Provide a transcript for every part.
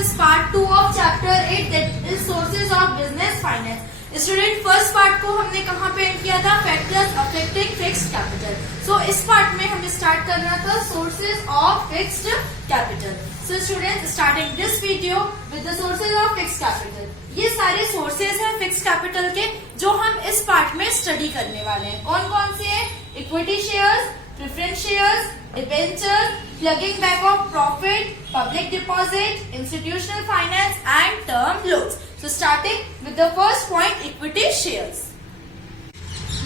is part 2 of chapter 8 that is sources of business finance. Student first part को हमने कहाँ पे end किया था? Factors affecting fixed capital. So इस पार्ट में हमें स्टार्ट करना था sources of fixed capital. So student starting this video with the sources of fixed capital. ये सारे सोर्सेज हैं फिक्स्ड कैपिटल के जो हम इस पार्ट में स्टडी करने वाले हैं. कौन कौन से हैं? Equity shares, preference shares, debenture, plugging back of profit, public deposit, institutional finance and term loans. So starting with the first point, equity shares.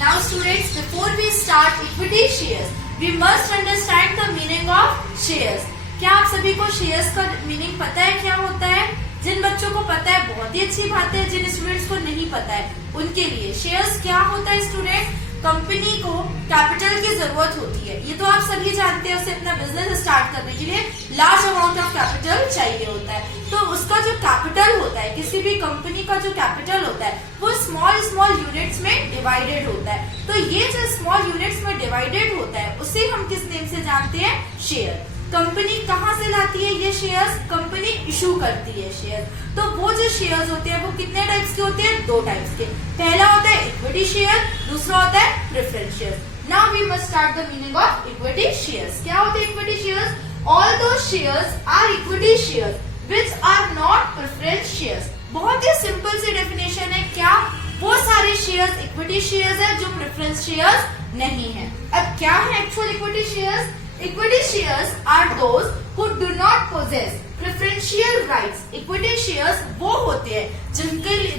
Now students, before we start equity shares, we must understand the meaning of shares. क्या आप सभी को shares का meaning पता है क्या होता है? जिन बच्चों को पता है बहुत ही अच्छी बात है, जिन स्टूडेंट्स को नहीं पता है उनके लिए शेयर्स क्या होता है स्टूडेंट? कंपनी को कैपिटल की जरूरत होती है, ये तो आप सभी जानते हैं. उसे अपना बिजनेस स्टार्ट करने के लिए लार्ज अमाउंट ऑफ कैपिटल चाहिए होता है. तो उसका जो कैपिटल होता है, किसी भी कंपनी का जो कैपिटल होता है वो स्मॉल स्मॉल यूनिट्स में डिवाइडेड होता है. तो ये जो स्मॉल यूनिट्स में डिवाइडेड होता है उसे हम किस नेम से जानते हैं? शेयर. कंपनी कहाँ से लाती है ये शेयर्स? कंपनी इशू करती है शेयर. तो वो जो शेयर्स होते हैं वो कितने टाइप्स के होते हैं? 2 टाइप्स के. पहला होता है इक्विटी शेयर, दूसरा होता है preference share. Now we must start the meaning of equity shares. क्या होते हैं equity shares? All those shares are equity shares which are not preference shares. बहुत ही सिंपल सी डेफिनेशन है. क्या? वो सारे शेयर्स इक्विटी शेयर्स है जो प्रेफरेंस शेयर्स नहीं है. अब क्या है actual equity shares? Equity shares are those who do not possess preferential rights. Equity shares वो होते हैं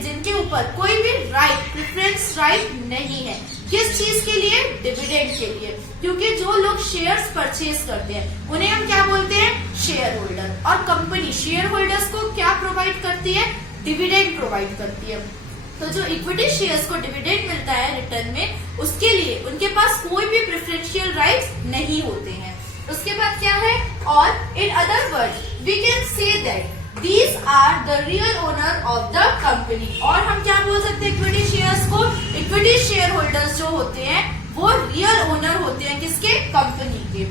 जिनके ऊपर कोई भी राइट, प्रेफरेंस राइट नहीं है. किस चीज के लिए? डिविडेंड के लिए. क्योंकि जो लोग शेयर्स परचेज करते हैं उन्हें हम क्या बोलते हैं? Share holder. और कंपनी शेयर होल्डर्स को क्या प्रोवाइड करती है? डिविडेंड प्रोवाइड करती है. तो जो इक्विटी शेयर्स को डिविडेंड मिलता है रिटर्न में, उसके लिए उनके पास कोई भी प्रेफरेंशियल राइट्स नहीं होते हैं. उसके बाद क्या है? और in other words we can say that these are the real owner of the company. और हम क्या बोल सकते हैं इक्विटी शेयर्स को? इक्विटी शेयर होल्डर्स जो होते हैं वो रियल ओनर होते हैं किसके? कंपनी के.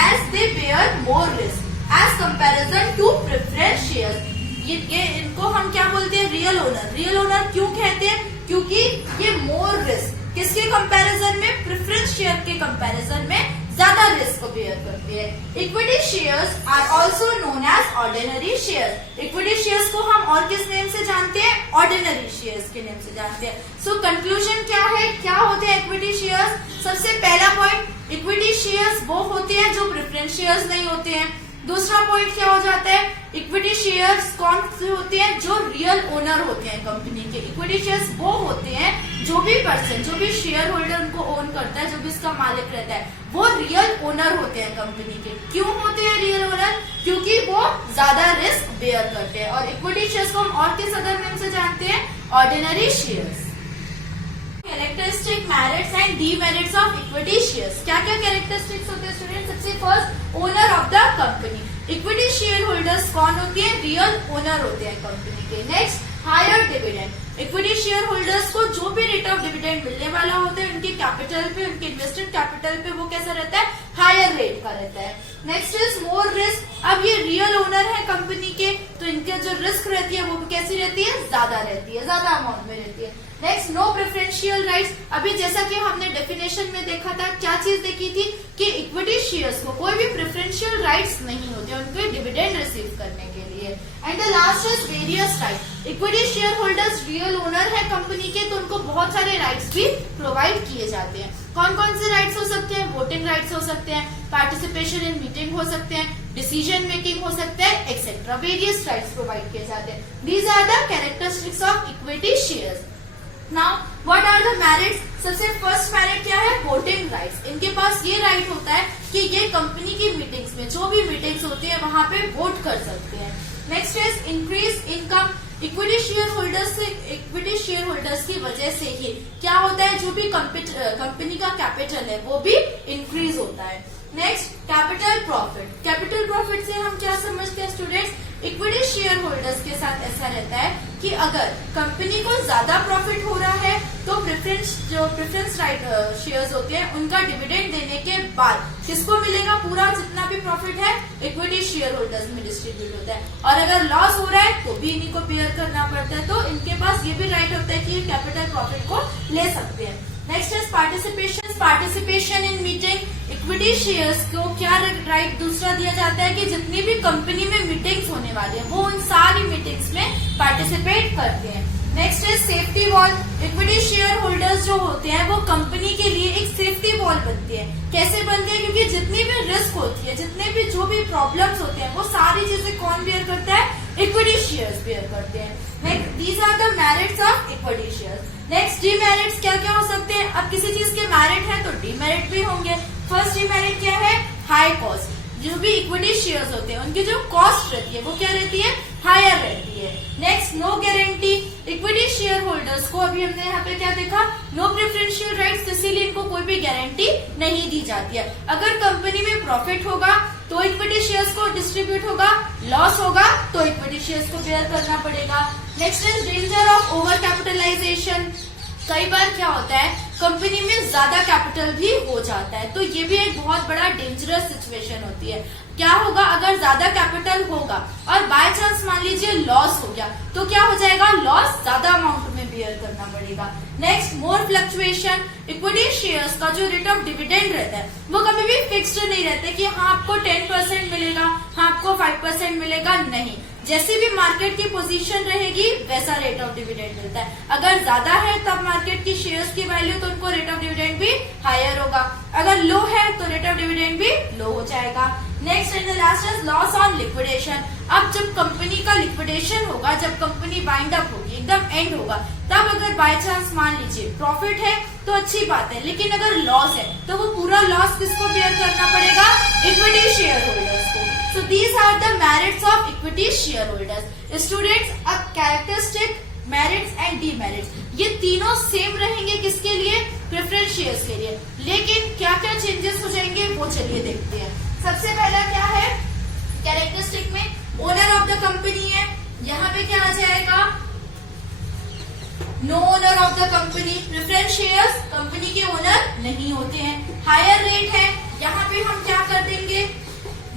As they bear more risk as comparison to preference shares. ये इनको हम क्या बोलते हैं? Real owner. रियल ओनर क्यों कहते हैं? क्योंकि ये मोर रिस्क किसके कंपैरिजन में? प्रेफरेंस शेयर के कंपैरिजन में ज्यादा रिस्क को बेयर करते हैं. Equity shares are also known as ordinary shares. Equity shares को हम और किस नेम से जानते हैं? ऑर्डिनरी शेयर्स के नेम से जानते हैं. सो कंक्लूजन क्या है? क्या होते हैं इक्विटी शेयर्स? सबसे पहला पॉइंट, इक्विटी शेयर्स वो होते हैं जो प्रेफरेंस शेयर्स नहीं होते हैं. दूसरा पॉइंट क्या हो जाता है? इक्विटी शेयर्स कौन से होते हैं? जो रियल ओनर होते हैं कंपनी के. इक्विटी शेयर्स वो होते हैं जो भी पर्सन, जो भी शेयर होल्डर उनको ओन करता है, जो भी इसका मालिक रहता है, वो रियल ओनर होते हैं कंपनी के. क्यों होते हैं रियल ओनर? क्योंकि वो ज्यादा रिस्क बेयर करते हैं. और इक्विटी शेयर्स को हम और किस अदर नेम से जानते हैं? Ordinary shares. Characteristic, merits and demerits of equity shares. क्या क्या कैरेक्टरिस्टिक्स होते हैं स्टूडेंट? सबसे first, owner of the company. Equity share holders कौन होते हैं? रियल ओनर होते हैं कंपनी के. Next, higher dividend. Equity share holders को जो भी रेट ऑफ डिविडेंड मिलने वाला होता है उनके कैपिटल पे, उनके इन्वेस्टेड कैपिटल पे वो कैसा रहता है? हायर रेट का रहता है. Next is more risk. अब ये रियल ओनर है कंपनी के तो इनके जो रिस्क रहती है वो भी कैसी रहती है? ज्यादा रहती है, ज्यादा अमाउंट में रहती है. Next, no preferential rights. अभी जैसा कि हमने डेफिनेशन में देखा था, क्या चीज देखी थी कि इक्विटी शेयर्स को कोई भी प्रेफरेंशियल राइट्स नहीं होते उनके डिविडेंड रिसीव करने के लिए. And the last is various right. Equity share holders real owner है कंपनी के तो उनको बहुत सारे राइट्स भी प्रोवाइड किए जाते हैं. कौन कौन से राइट्स हो सकते हैं? वोटिंग राइट्स हो सकते हैं, पार्टिसिपेशन इन मीटिंग हो सकते हैं, डिसीजन मेकिंग हो सकता है, एक्सेट्रा. वेरियस राइट्स प्रोवाइड किए जाते हैं. These are the characteristics of equity shares. Now what are the merits? सबसे फर्स्ट मेरिट क्या है? Voting rights. इनके पास ये राइट होता है कि ये कंपनी की मीटिंग्स में, जो भी मीटिंग्स होती है वहां पे वोट कर सकते हैं. Next is increase income. Equity share holders की वजह से ही क्या होता है? जो भी कंपनी का कैपिटल है वो भी इंक्रीज होता है. Next, capital profit. Capital profit से हम क्या समझते हैं स्टूडेंट्स? इक्विटी शेयर होल्डर्स के साथ ऐसा रहता है कि अगर कंपनी को ज्यादा प्रॉफिट हो रहा है तो प्रेफरेंस राइट शेयर्स होते हैं उनका डिविडेंड देने के बाद किसको मिलेगा? पूरा जितना भी प्रॉफिट है इक्विटी शेयर होल्डर्स में डिस्ट्रीब्यूट होता है। और अगर लॉस हो रहा है तो भी इन्हीं को बेयर करना पड़ता है। तो इनके पास ये भी राइट होता है कि ये कैपिटल प्रॉफिट को ले सकते हैं। Next is participation in meeting. Equity shares को क्या राइट दूसरा दिया जाता है कि जितनी भी कंपनी में मीटिंग्स होने वाली है वो उन सारी मीटिंग्स में पार्टिसिपेट करते हैं। Next is safety wall. Equity share holders जो होते हैं वो कंपनी के लिए एक सेफ्टी वॉल बनती है। कैसे बनती है? क्योंकि जितनी भी रिस्क होती है, जितने भी जो भी प्रॉब्लम्स होते हैं वो सारी चीजें कौन बेयर करता है? इक्विटी शेयर्स बेयर करते हैं। Next, these are the merits of equity shares. Next, demerits क्या क्या हो सकते हैं? अब किसी चीज के मेरिट है तो डीमेरिट भी होंगे। फर्स्ट डीमेरिट क्या है? High cost. जो भी इक्विटी शेयर्स होते हैं उनकी जो कॉस्ट रहती है वो क्या रहती है? हायर रहती है। Next, no guarantee. Equity share holders को अभी हमने यहाँ पे क्या देखा? नो प्रेफरेंशियल राइट्स, इसीलिए इनको कोई भी गारंटी नहीं दी जाती है। अगर कंपनी में प्रॉफिट होगा तो इक्विटी शेयर्स को डिस्ट्रीब्यूट होगा, लॉस होगा तो इक्विटी शेयर्स को बेयर करना पड़ेगा। Next is danger of over capitalisation. कई बार क्या होता है कंपनी में ज्यादा कैपिटल भी हो जाता है तो ये भी एक बहुत बड़ा डेंजरस सिचुएशन होती है। क्या होगा? अगर ज्यादा कैपिटल होगा और बाय चांस मान लीजिए लॉस हो गया तो क्या हो जाएगा? लॉस ज्यादा अमाउंट में बेयर करना पड़ेगा। नेक्स्ट, मोर फ्लक्चुएशन। इक्विटी शेयर्स का जो रेट ऑफ डिविडेंड रहता है वो कभी भी फिक्स्ड नहीं रहता कि हाँ आपको 10% मिलेगा, हाँ आपको 5% मिलेगा। नहीं, जैसी भी मार्केट की पोजीशन रहेगी वैसा रेट ऑफ डिविडेंड मिलता है। अगर ज्यादा है तब मार्केट की शेयर्स की वैल्यू तो उनको रेट ऑफ डिविडेंड भी हायर होगा, अगर लो है तो रेट ऑफ डिविडेंड भी लो हो जाएगा। Next and last is loss on liquidation. अब जब कंपनी का लिक्विडेशन होगा, जब कंपनी वाइंड अप होगी, एकदम एंड होगा, तब अगर बाय चांस मान लीजिए प्रॉफिट है तो अच्छी बात है, लेकिन अगर लॉस है तो वो पूरा लॉस किसको बेयर करना पड़ेगा? इक्विटी शेयर होल्डर्स को। So these are the merits of equity shareholders. Students, अब characteristic, merits and demerits ये तीनों सेम रहेंगे किसके लिए? प्रेफरेंस शेयर्स के लिए। लेकिन क्या क्या चेंजेस हो जाएंगे वो चलिए देखते हैं। सबसे पहला क्या है? कैरेक्टरिस्टिक में ओनर ऑफ द कंपनी है, यहाँ पे क्या आ जाएगा? No owner of the company. Preference shares company के ओनर नहीं होते हैं। हायर रेट है, यहाँ पे हम क्या कर देंगे?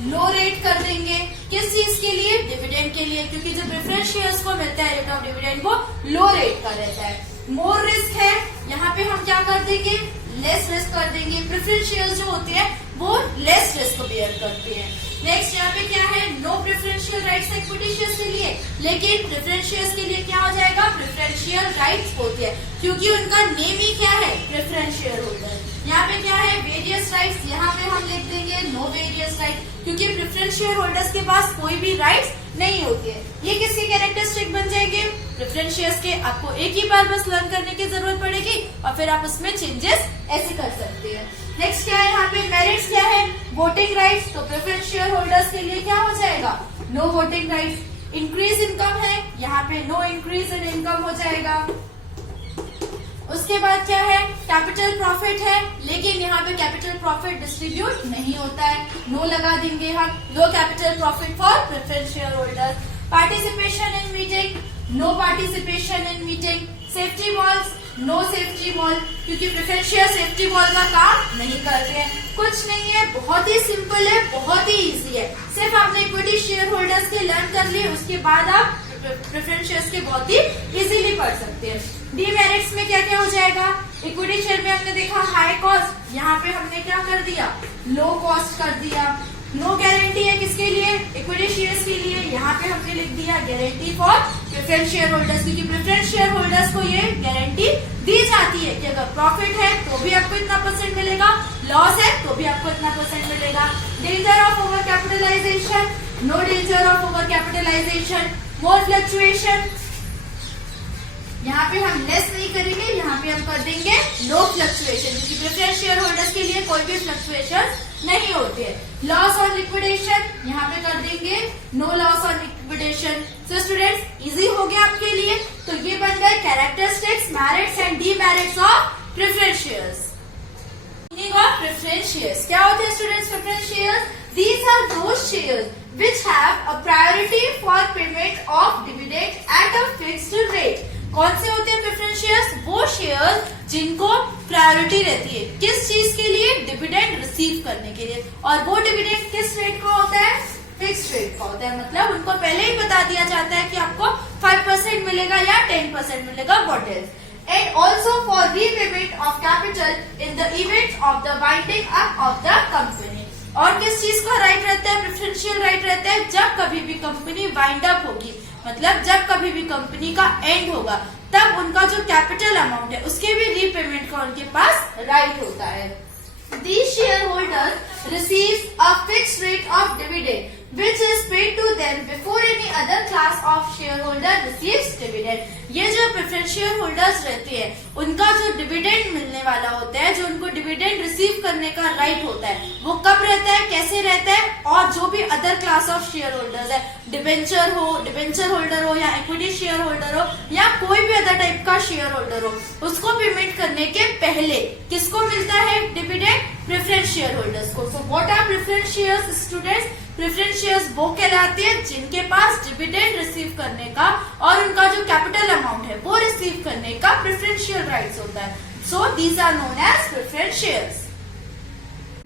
लो रेट कर देंगे। किस चीज के लिए? डिविडेंड के लिए, क्योंकि जो प्रेफरेंस शेयर्स को मिलता है रेट ऑफ डिविडेंड वो लो रेट का रहता है। मोर रिस्क है, यहाँ पे हम क्या कर देंगे? लेस रिस्क कर देंगे। प्रेफरेंस शेयर्स जो होते हैं वो लेस रिस्क बेयर करते हैं। नेक्स्ट यहाँ पे क्या है? No preferential rights equity shares के लिए, लेकिन प्रेफरेंस शेयर्स के लिए क्या हो जाएगा? प्रेफरेंशियल राइट्स होते हैं, क्योंकि उनका नेम ही क्या है? Preference share holder. यहाँ पे क्या है? वेरियस राइट्स, यहाँ पे हम लिख देंगे नो वेरियस राइट, क्योंकि प्रेफरेंस शेयर होल्डर्स के पास कोई भी राइट्स नहीं होती है। ये किसके कैरेक्टरिस्टिक बन जाएंगे? प्रेफरेंस शेयर्स के। आपको एक ही बार बस लर्न करने की जरूरत पड़ेगी और फिर आप उसमें चेंजेस ऐसे कर सकते हैं। नेक्स्ट क्या है? यहाँ पे मेरिट्स क्या है? Voting rights. तो प्रेफरेंस शेयर होल्डर्स के लिए क्या हो जाएगा? No voting rights. Increase income है, यहाँ पे नो इंक्रीज इन इनकम हो जाएगा। उसके बाद क्या है? कैपिटल प्रॉफिट है, लेकिन यहाँ पे कैपिटल प्रॉफिट डिस्ट्रीब्यूट नहीं होता है, नो लगा देंगे हम। No capital profit for preference share holder. Participation in meeting, no participation in meeting. Safety valves, no safety valve, क्योंकि प्रेफरेंस शेयर सेफ्टी वॉल का काम नहीं करते हैं। कुछ नहीं है, बहुत ही सिंपल है, बहुत ही इजी है। सिर्फ आपने इक्विटी शेयर होल्डर्स के लर्न कर लिए, उसके बाद आप प्रेफरेंस शेयर्स के बहुत ही इजीली पढ़ सकते हैं। डीमेरिट्स में क्या क्या हो जाएगा? इक्विटी शेयर में हमने देखा हाई कॉस्ट, यहाँ पे हमने क्या कर दिया? लो कॉस्ट कर दिया। नो गारंटी है किसके लिए? इक्विटी शेयर्स के लिए, यहाँ पे हमने लिख दिया guarantee for preference share holders, क्योंकि प्रेफरेंस शेयर होल्डर्स को ये गारंटी दी जाती है कि अगर प्रॉफिट है तो भी आपको इतना परसेंट मिलेगा, लॉस है तो भी आपको इतना परसेंट मिलेगा। Danger of over capitalisation, no danger of over capitalisation. More fluctuation, यहाँ पे हम लेस नहीं करेंगे, यहाँ पे हम कर देंगे नो फ्लक्चुएशन, क्योंकि प्रेफरेंस शेयर होल्डर्स के लिए कोई भी फ्लक्चुएशन नहीं होती है। लॉस ऑन लिक्विडेशन, यहाँ पे कर देंगे no loss on liquidation. So students, easy हो गया आपके लिए। तो ये बन गए characteristics, merits and demerits of preference shares. Meaning of preference shares क्या होते हैं students? Preference shares, these are those shares which have a priority for payment of dividend at a fixed rate. कौन से होते हैं प्रेफरेंस शेयर्स? वो shares जिनको priority रहती है किस चीज के लिए? डिविडेंड रिसीव करने के लिए। और वो डिविडेंड किस रेट का होता है? फिक्स्ड रेट का होता है। मतलब उनको पहले ही बता दिया जाता है कि आपको 5% मिलेगा या 10% मिलेगा, what else. And also for repayment of capital in the event of the winding up of the company. और किस चीज का राइट रहता है? प्रेफरेंशियल राइट रहता है जब कभी भी कंपनी वाइंड अप होगी, मतलब जब कभी भी कंपनी का एंड होगा, तब उनका जो कैपिटल अमाउंट है उसके भी रीपेमेंट का उनके पास राइट होता है। These shareholders receive a fixed rate of dividend which is paid to them before any other class of shareholder receives dividend. ये जो प्रेफरेंस शेयर होल्डर्स रहते हैं उनका जो डिविडेंड मिलने वाला होता है, जो उनको डिविडेंड रिसीव करने का राइट होता है, वो कब रहता है, कैसे रहता है? और जो भी other class of share holders है, डिबेंचर होल्डर हो या इक्विटी शेयर होल्डर हो या कोई भी अदर टाइप का शेयर होल्डर हो, उसको पेमेंट करने के पहले किसको मिलता है डिविडेंड? प्रेफरेंस शेयर होल्डर्स को। So what are preference shares students? Preference shares वो कहलाते हैं जिनके पास डिविडेंड रिसीव करने का और उनका जो कैपिटल अमाउंट है वो रिसीव करने का प्रेफरेंशियल राइट्स होता है। So these are known as preference shares.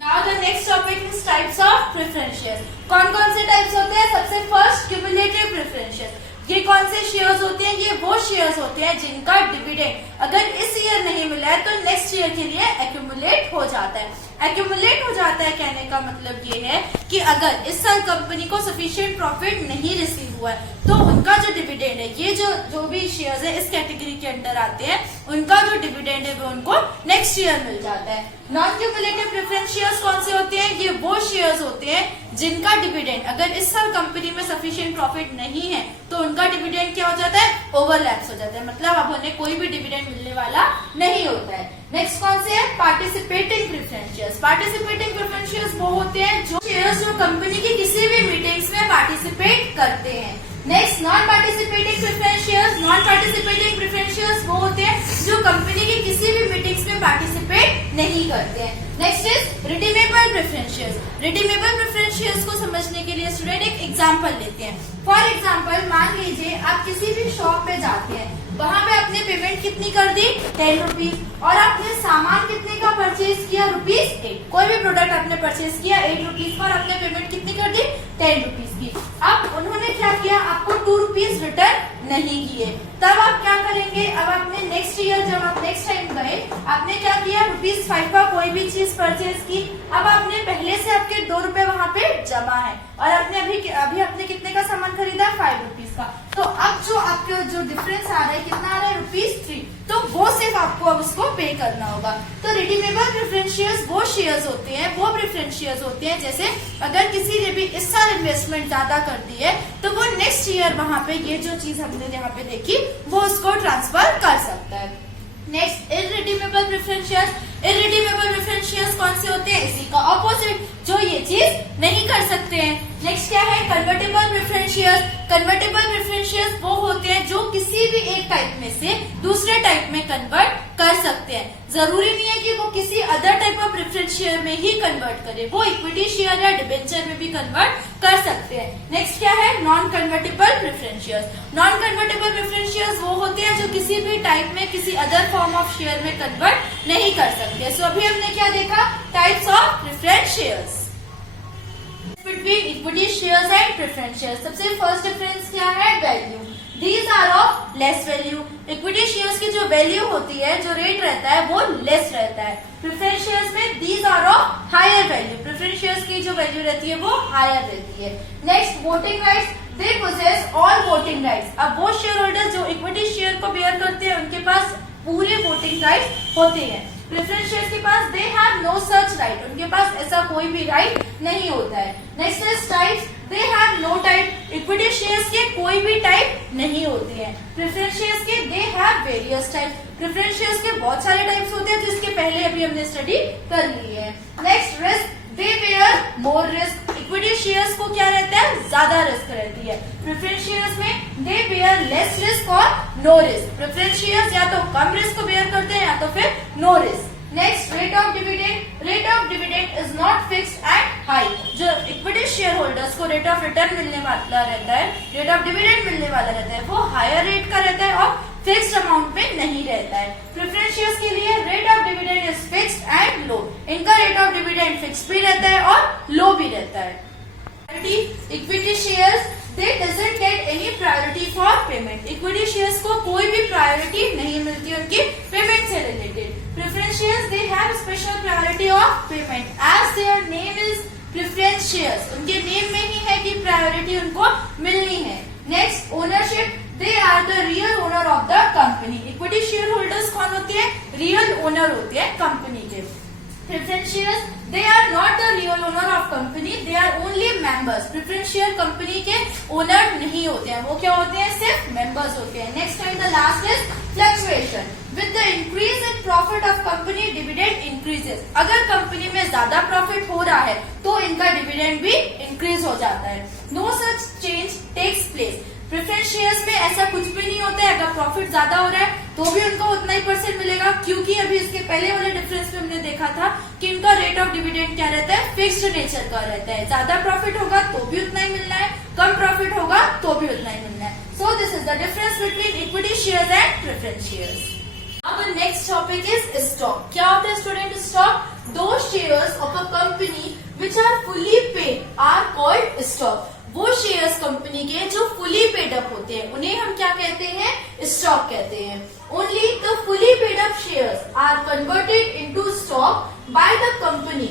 Now the next topic is types of preference shares. कौन कौन से टाइप्स होते हैं? सबसे फर्स्ट क्यूमुलेटिव प्रेफरेंस शेयर्स। ये कौन से शेयर्स होते हैं? ये वो शेयर्स होते हैं जिनका डिविडेंड अगर इस ईयर नहीं मिला है तो नेक्स्ट ईयर के लिए एक्यूमुलेट हो जाता है। एक्यूमुलेट हो जाता है कहने का मतलब ये है कि अगर इस साल कंपनी को सफिशिएंट प्रॉफिट नहीं रिसीव हुआ है तो उनका जो डिविडेंड है, ये जो भी शेयर्स है इस कैटेगरी के अंडर आते हैं, उनका जो डिविडेंड है वो उनको नेक्स्ट ईयर मिल जाता है। नॉन क्यूमुलेटिव प्रेफरेंस शेयर्स कौन से होते हैं? ये वो शेयर्स होते हैं जिनका डिविडेंड अगर इस साल कंपनी में सफिशिएंट प्रॉफिट नहीं है तो उनका डिविडेंड क्या हो जाता है? ओवरलैप्स हो जाता है, मतलब अब उन्हें कोई भी डिविडेंड मिलने वाला नहीं होता है। नेक्स्ट कौन से है? Participating preference shares. Participating preference shares वो होते हैं जो शेयर्स जो कंपनी की किसी भी मीटिंग्स में पार्टिसिपेट करते हैं। Next non participating preference shares. Non participating preference shares वो होते हैं जो कंपनी की किसी भी मीटिंग्स में पार्टिसिपेट नहीं करते हैं। Next is redeemable preference shares. Redeemable preference shares को समझने के लिए स्टूडेंट एक एग्जांपल लेते हैं। फॉर एग्जांपल मान लीजिए आप किसी भी शॉप पे जाते हैं, वहां पे आपने पेमेंट कितनी कर दी? 10 रुपीज, और आपने सामान कितने का परचेज किया? ₹8। कोई भी प्रोडक्ट आपने परचेज किया 8 रुपीज पर, आपने पेमेंट कितनी कर दी? 10 रुपीज की। अब उन्होंने क्या किया? आपको 2 रुपीज रिटर्न नहीं किए। तब आप क्या करेंगे? अब आपने नेक्स्ट ईयर जब आप नेक्स्ट टाइम गए, आपने क्या किया? ₹5 का कोई भी चीज परचेज की। अब आपने पहले से आपके 2 रुपए वहां पे जमा है और आपने अभी आपने कितने का सामान खरीदा? 5 रुपीज का। तो अब जो आपके जो डिफरेंस आ रहा है कितना आ रहा है? ₹3। तो वो सिर्फ आपको अब उसको पे करना होगा। तो रिडीमेबल प्रेफरेंस शेयर्स वो शेयर्स होते हैं, वो प्रेफरेंस शेयर्स होते हैं जैसे अगर किसी ने भी इस साल इन्वेस्टमेंट ज्यादा कर दी है तो वो नेक्स्ट ईयर वहां पे ये जो चीज हमने यहाँ पे देखी वो उसको ट्रांसफर कर सकता है। Next irredeemable preference shares. Irredeemable preference shares कौन से होते हैं? इसी का ऑपोजिट, जो ये चीज नहीं कर सकते हैं। नेक्स्ट क्या है? Convertible preference shares. Convertible preference shares वो होते हैं जो किसी भी एक टाइप में से दूसरे टाइप में कन्वर्ट कर सकते हैं। जरूरी नहीं है कि वो किसी other type of preference share में ही कन्वर्ट करे, वो इक्विटी शेयर या डिबेंचर में भी कन्वर्ट कर सकते हैं। नेक्स्ट क्या है? Non convertible preference shares. Non convertible preference shares वो होते हैं जो किसी भी टाइप में किसी अदर फॉर्म ऑफ शेयर में कन्वर्ट नहीं कर सकते। सो अभी हमने क्या देखा? Types of preference shares between equity shares and preference shares. सबसे फर्स्ट डिफरेंस क्या है? Value. These are of less value. Equity shares की जो वैल्यू होती है, जो रेट रहता है वो लेस रहता है। प्रेफरेंस शेयर्स में these are of higher value. Preference shares की जो वैल्यू रहती है वो हायर रहती है। Next voting rights. They possess all voting rights. अब वो शेयर होल्डर जो इक्विटी शेयर को बेयर करते हैं उनके पास पूरे वोटिंग राइट्स होते हैं। प्रेफरेंस शेयर्स के पास they have no such right, उनके पास ऐसा कोई भी राइट नहीं होता है। Next is types. They have no type. Equity shares के कोई भी टाइप नहीं होते हैं। प्रेफरेंस शेयर्स के they have various type. Preference shares के बहुत सारे टाइप्स होते हैं जिसके पहले अभी हमने स्टडी कर ली है। Next risk. They bear more risk. Equity shares को क्या रहता है? ज्यादा रिस्क रहती है। प्रेफरेंस शेयर्स में दे बेयर लेस रिस्क और नो रिस्क। प्रेफरेंस शेयर्स या तो कम रिस्क को बेयर करते हैं या तो फिर no risk. Next rate of dividend is not fixed at high. जो इक्विटी शेयर होल्डर्स को रेट ऑफ रिटर्न मिलने वाला रहता है, रेट ऑफ डिविडेंड मिलने वाला रहता है, वो हायर रेट का रहता है और फिक्स्ड अमाउंट पे नहीं रहता है। प्रेफरेंस शेयर्स के लिए rate of dividend is fixed and low. इनका रेट ऑफ डिविडेंड फिक्स्ड भी रहता है और लो भी रहता है। Equity shares they doesn't get any priority for payment। Equity shares को कोई भी प्रायोरिटी नहीं मिलती उनकी पेमेंट से related. Preference shares they have special priority of payment as their name is preference shares। उनके नेम में ही है कि प्रायोरिटी उनको मिलनी है। Next ownership, they are the real owner of the company। Equity share holders कौन होते हैं? रियल ओनर होते हैं कंपनी के। Preference shares they are not the real owner of company, they are only members। Preference share company के owner नहीं होते हैं, वो क्या होते हैं? सिर्फ मेंबर्स होते हैं। Next and the last is fluctuation. With the increase in profit of company dividend increases. अगर कंपनी में ज्यादा प्रॉफिट हो रहा है तो इनका डिविडेंड भी इंक्रीज हो जाता है। No such change takes place. Preference shares में ऐसा कुछ भी नहीं होता है, अगर प्रॉफिट ज्यादा हो रहा है तो भी उनको उतना ही % मिलेगा, क्योंकि अभी इसके पहले वाले डिफरेंस में हमने देखा था कि इनका रेट ऑफ डिविडेंड क्या रहता है? फिक्स्ड नेचर का रहता है। ज्यादा प्रॉफिट होगा तो भी उतना ही मिलना है, कम प्रॉफिट होगा तो भी उतना ही मिलना है। So this is the difference between equity shares and preference shares. अब नेक्स्ट टॉपिक इज स्टॉक। क्या होता है स्टूडेंट? स्टॉक दो shares of a company which are fully paid are called stock. वो शेयर्स कंपनी के जो फुली पेड अप होते हैं उन्हें हम क्या कहते हैं? स्टॉक कहते हैं। Only the fully paid up shares are converted into stock by the company.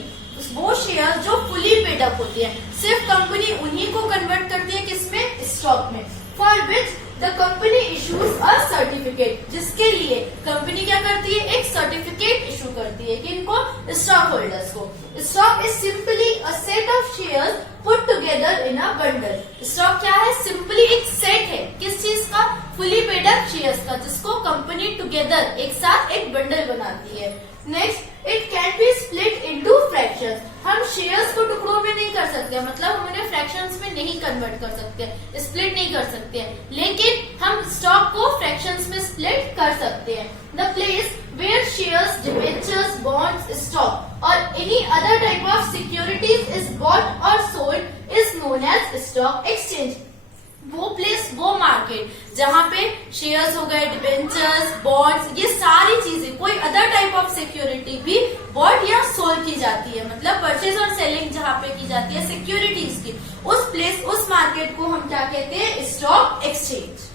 वो शेयर जो फुली पेड अप होती है सिर्फ कंपनी उन्हीं को कन्वर्ट करती है, किसमें? स्टॉक में। For which the company issues a certificate, जिसके लिए कंपनी क्या करती है? एक सर्टिफिकेट इशू करती है कि इनको स्टॉक होल्डर्स को। Stock is simply a set of shares put together in a bundle. Stock क्या है? सिंपली एक सेट है, किस चीज का? फुली पेड अप शेयर्स का, जिसको कंपनी टुगेदर एक साथ एक बंडल बनाती है। Next it can be split into fractions. हम शेयर्स को टुकड़ों में नहीं कर सकते, मतलब हम उन्हें फ्रैक्शंस में नहीं कन्वर्ट कर सकते, स्प्लिट नहीं कर सकते हैं, लेकिन हम स्टॉक को फ्रैक्शंस में स्प्लिट कर सकते हैं। The place where shares, debentures, bonds, stock और any other type of securities is bought और sold is known as stock exchange. वो प्लेस, वो मार्केट जहाँ पे शेयर्स हो गए, डिबेंचर्स, बॉन्ड्स, ये सारी चीजें, कोई अदर टाइप ऑफ सिक्योरिटी भी बॉट या सोल्ड की जाती है, मतलब परचेज और सेलिंग जहाँ पे की जाती है सिक्योरिटीज की, उस प्लेस, उस मार्केट को हम क्या कहते हैं? Stock exchange.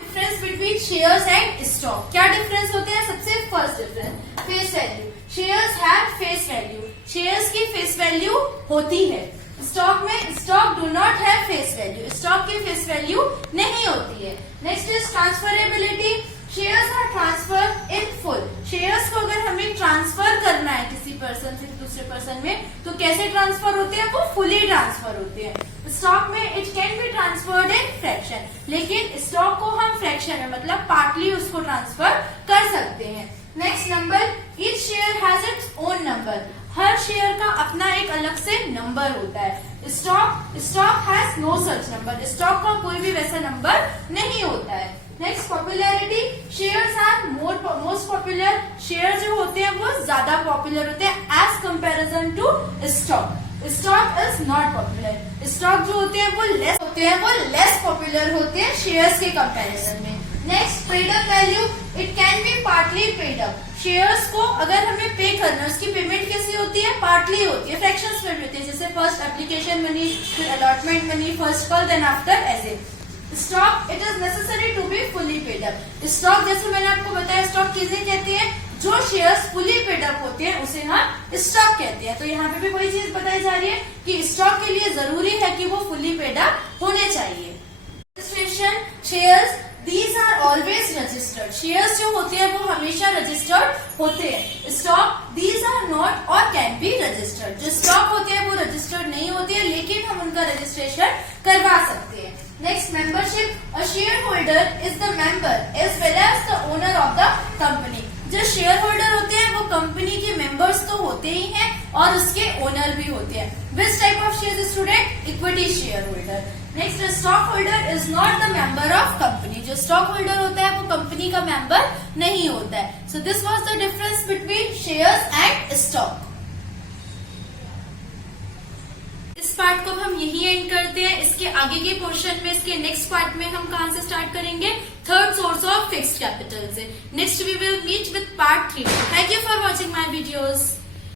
Difference between shares and stock. क्या डिफरेंस होते हैं? सबसे first difference face value. Shares have face value. Shares की फेस वैल्यू होती है। स्टॉक में stock do not have face value. Stock की फेस वैल्यू नहीं होती है। Next is transferability. Shares are transfer in full. Shares को अगर हमें ट्रांसफर करना है किसी पर्सन से दूसरे पर्सन में तो कैसे ट्रांसफर होते हैं? वो फुली ट्रांसफर होते हैं। स्टॉक में it can be transferred in fraction, लेकिन स्टॉक को हम फ्रैक्शन में मतलब पार्टली उसको ट्रांसफर कर सकते हैं। Next number, each share has its own number. हर शेयर का अपना एक अलग से नंबर होता है। Stock has no such number. Stock का कोई भी वैसा नंबर नहीं होता है। Next popularity. Shares are most popular. Share जो होते हैं वो ज्यादा पॉपुलर होते हैं as comparison to stock. Stock is not popular. Stock जो होते हैं वो लेस पॉपुलर होते हैं शेयर्स के कंपैरिजन में। Next paid up value. It can be partly paid up. Shares को अगर हमें पे करना है उसकी पेमेंट कैसी होती है? पार्टली होती है, फ्रैक्शंस में होती है, जैसे फर्स्ट एप्लीकेशन मनी, फिर allotment money, first call, then after ऐसे। Stock it is necessary to be fully paid up. Stock जैसे मैंने आपको बताया, स्टॉक किसे कहते हैं? जो शेयर्स फुली पेड अप होते हैं उसे हम स्टॉक कहते हैं। तो यहाँ पे भी वही चीज बताई जा रही है कि स्टॉक के लिए जरूरी है कि वो फुली पेड अप होने चाहिए। Registration shares these are always registered. Shares जो होते हैं वो हमेशा रजिस्टर्ड होते हैं। स्टॉक दीज आर नॉट और कैन बी रजिस्टर्ड। जो स्टॉक होते हैं वो रजिस्टर्ड नहीं होते हैं, लेकिन हम उनका रजिस्ट्रेशन करवा सकते हैं। Next membership. A share holder is the member as well as the owner of the company. जो शेयर होल्डर होते हैं वो कंपनी के मेंबर्स तो होते ही हैं और उसके ओनर भी होते हैं। Which type of share student? Equity share holder. Next, stock holder is not the member of company. जो स्टॉक होल्डर होता है वो कंपनी का मेंबर नहीं होता है। So this was the difference between shares and stock. इस पार्ट को हम यही एंड करते हैं। इसके आगे के पोर्शन में, इसके नेक्स्ट पार्ट में हम कहां से स्टार्ट करेंगे? Third source of fixed capital से। Next we will meet with part 3। Thank you for watching my videos.